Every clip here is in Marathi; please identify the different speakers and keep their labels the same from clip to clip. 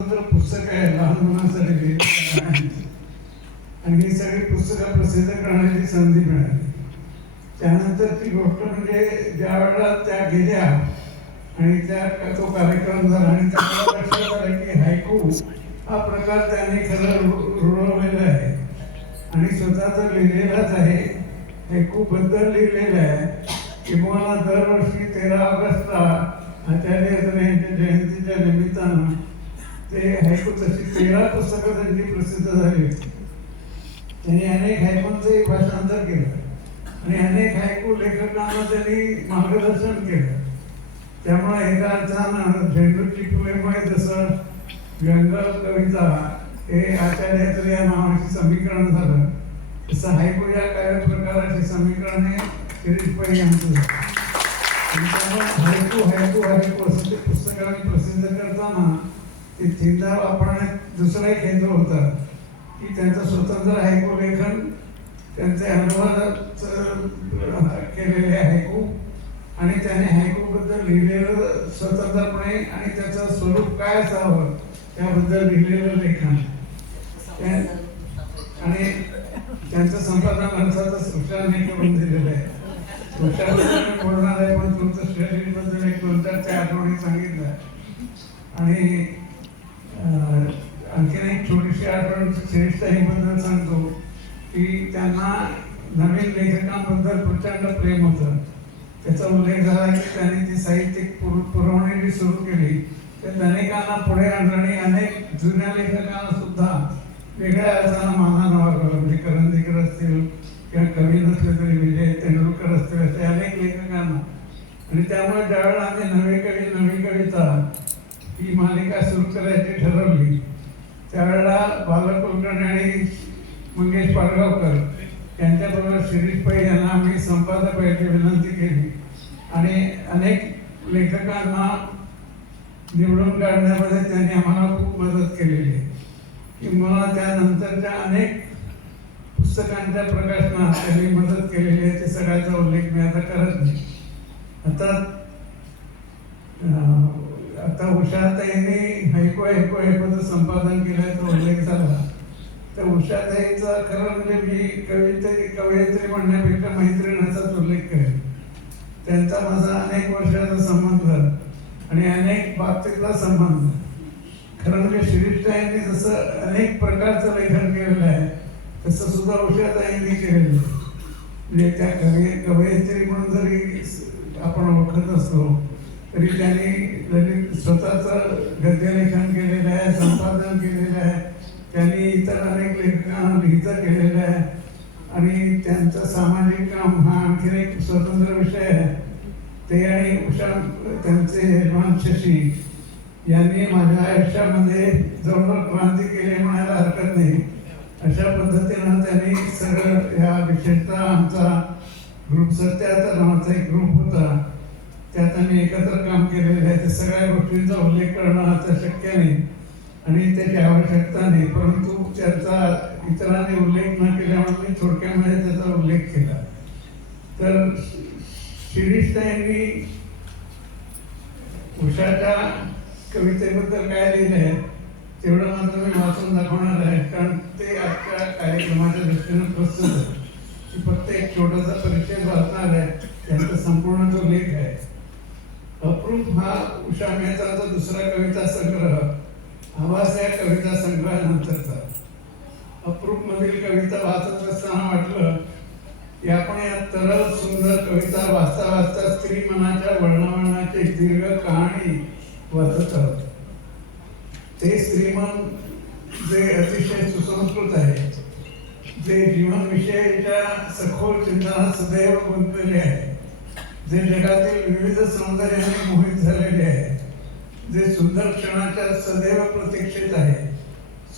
Speaker 1: पुस्तक आहे लहान मुलांसाठी आणि ही सगळी पुस्तकं प्रसिद्ध करण्याची संधी मिळाली. त्यानंतर ती गोष्ट म्हणजे ज्या वेळेला त्या गेल्या आणि त्या तो कार्यक्रम झाला आणि त्याला लक्षात आलं की हायकू हा प्रकार त्याने खरं रुळवलेला आहे. आणि स्वतःचा लिहिलेलाच आहे. हायकू बद्दल लिहिलेलं आहे किंवा दरवर्षी तेरा ऑगस्टला आचार्य यांच्या जयंतीच्या निमित्तानं ते हायकू तशी तेरा पुस्तकं त्यांची प्रसिद्ध झाली. त्यांनी अनेक हायकूंचंही भाषांतर केलं. आणि अनेक हायकू लेखकांना त्यांनी मार्गदर्शन केलं. त्यामुळे एका अर्थानं झेंडूची फुलेमुळे जसं व्यंग कविता हे आचार्याचं या नावाचे समीकरण झालं तसं हायकू या काय प्रकाराचे समीकरण हे शिरीष पै यांचं झालं. हायकू हायकू हायकू असं ते पुस्तकाने प्रसिद्ध करताना ते चिंता वापरण्यात दुसरा एक हेतू होता. की त्यांचं स्वतंत्र हायकू लेखन त्यांचे अनुभवात केलेले हायकू. आणि त्याने हायकूबद्दल लिहिलेलं स्वतंत्रपणे आणि त्याचं स्वरूप काय असावं त्याबद्दल लिहिलेलं लेखन. त्या- आणि त्यांचं संपादन माणसाचं सृष्टाने करून दिलेलं आहे. सृष्टाबद्दल बोलणार आहे पण तुमचं शरीरबद्दल एक दोन चार त्या आठवणी सांगितलं आणि आणखीन एक छोटीशी आठवण श्रेष्ठताईबद्दल सांगतो की त्यांना नवीन लेखकांबद्दल प्रचंड प्रेम होतं. त्याचा उल्लेख झाला की त्यांनी ती साहित्यिक पुर- पुरवणी जी सुरू केली त्या अनेकांना पुढे आणलं आणि अनेक जुन्या लेखकांना सुद्धा वेगळ्या अर्थानं मानानं वागवलं म्हणजे करंदीकर असतील किंवा कवी नसले तरी विजय तेंडुलकर असतील असे अनेक लेखकांना. आणि त्यामुळे ज्यावेळेला आम्ही नवी कवी नवी कविता ही मालिका सुरू करायची ठरवली. त्यावेळेला बालक कुलकर्णी आणि मंगेश पाडगावकर यांच्याबरोबर शिरीष पै यांना आम्ही संपादक व्हायची विनंती केली. आणि अनेक लेखकांना निवडून काढण्यामध्ये त्यांनी आम्हाला खूप मदत केलेली आहे. किंवा त्यानंतरच्या अनेक पुस्तकांच्या प्रकाशनात त्यांनी मदत केलेली आहे ते सगळ्याचा उल्लेख मी आता करत नाही. आता आता उषाताईने ऐकू ऐकू ऐकूचं संपादन केल्याचा उल्लेख झाला तर उषाताईचा खरं म्हणजे मी कवितरी कवयित्री म्हणण्यापेक्षा मैत्रिणाचाच उल्लेख करेन. त्यांचा माझा अनेक वर्षाचा संबंध आणि अनेक बाबतीतला संबंध खरं म्हणजे शिरीषताईंनी जसं अनेक प्रकारचं लेखन केलेलं आहे तसं सुद्धा उषाताईंनी केलेलं आहे. म्हणजे त्या कवि कवयित्री म्हणून जरी आपण ओळखत असलो तरी त्यांनी ललित स्वतःचं गद्यलेखन केलेलं आहे संपादन केलेलं आहे. त्यांनी इतर अनेक लेखकांना लिहितं केलेलं आहे. आणि त्यांचं सामाजिक काम हा आणखीन एक स्वतंत्र विषय आहे. ते आणि उषा त्यांचे यजमान शशी यांनी माझ्या आयुष्यामध्ये जवळ क्रांती केली म्हणायला हरकत नाही. अशा पद्धतीनं त्यांनी सगळं ह्या विशेषतः आमचा ग्रुप सत्याहत्तर नावाचा एक ग्रुप होता. त्यात आम्ही एकत्र काम केलेलं आहे. त्या सगळ्या गोष्टींचा उल्लेख करणं आता शक्य नाही. आणि त्याची आवश्यकता नाही. परंतु त्याचा इतरांनी उल्लेख न केल्यामुळे मी थोडक्यामध्ये त्याचा उल्लेख केला. तर शिरीषताईंनी उषाच्या कवितेबद्दल काय लिहिलं आहे तेवढं मात्र मी वाचून दाखवणार आहे. कारण ते आजच्या कार्यक्रमाच्या दृष्टीनं प्रस्तुत आहे. की फक्त एक छोटासा परिचय वाचणार आहे. त्यांचा संपूर्ण जो लेख आहे अप्रूप हा उषा मेहताचा दुसरा कविता संग्रह. आवाज या कविता संग्रहानंतरचा. अप्रूप मधील कविता वाचत असताना वाटलं. की आपण या तरल सुंदर कविता वाचता वाचता स्त्री मनाच्या वर्णवर्णाची दीर्घ कहाणी वाचत आहोत ते स्त्रीमन जे अतिशय सुसंस्कृत आहे जे जीवनविषयीच्या सखोल चिंतनात सदैव गुंतलेले आहे. जे जगातील विविध सौंदर्याने मोहित झालेले आहे जे सुंदर क्षणाच्या सदैव प्रतीक्षेत आहे.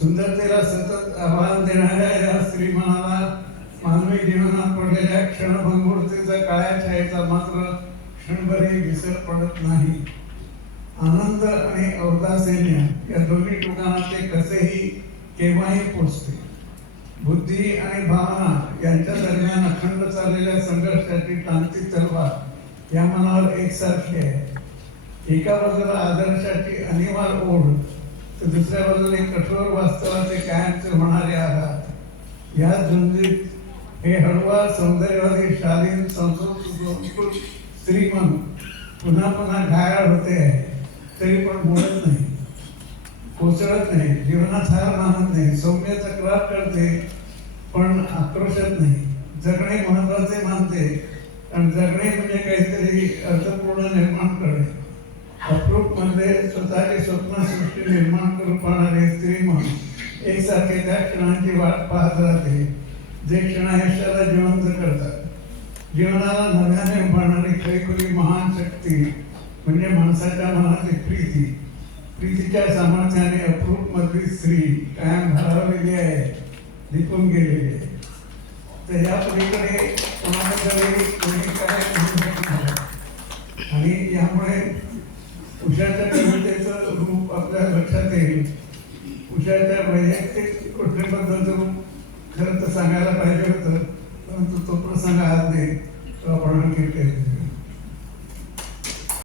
Speaker 1: सुंदरतेला सतत आव्हान देणाऱ्या या स्त्रीमनाला मानवी जीवनात पडलेल्या क्षणभंगुरतेचा काळ्या छायेचा मात्र क्षणभरही विसर पडत नाही. आनंद आणि औदासैन्य या दोन्ही टोकांना ते कसेही केव्हाही पोचते. बुद्धी आणि भावना यांच्या दरम्यान अखंड चाललेल्या संघर्षाची क्रांती तलवार या मनावर एकसारखी आहे. एका बाजूला आदर्शाची अनिवार्य ओढ तर दुसऱ्या बाजूने कठोर वास्तवाचे कायमचे होणारे आहात या झुंजीत हे हळवा सौंदर्यवादी शालीन संस्कृत स्त्री पुन्हा पुन्हा घायाळ होते आहे. तरी पण बोलत नाही कोसळत नाही जीवनात हार मानत नाही सौम्य तक्रार करते पण आक्रोशत नाही. जगणे महत्त्वाचे मानते. कारण जगणे म्हणजे काहीतरी अर्थपूर्ण निर्माण करणे अप्रूप म्हणजे स्वतःची स्वप्नसृष्टी निर्माण करू पाहणारे स्त्री म्हणून एकसारखे त्या क्षणांची वाट पाहत राहते. जे क्षण आयुष्याला जिवंत करतात. जीवनाला नव्याने उभारणारी खरीखुरी महान शक्ती म्हणजे माणसाच्या मनातली प्रीती. प्रीतीच्या सामर्थ्याने अप्रूप मधली स्त्री कायम हरवलेली आहे लिपून गेलेली आहे. तर या पलीकडे कोणाकडे कोणी काय आणि यामुळे उषाच्या कवितेचं रूप आपल्या लक्षात येईल. उषाच्या वैयक्तिक गोष्टीबद्दल जो खरं तर सांगायला पाहिजे होतं परंतु तो प्रसंग आज नाही तो आपण केले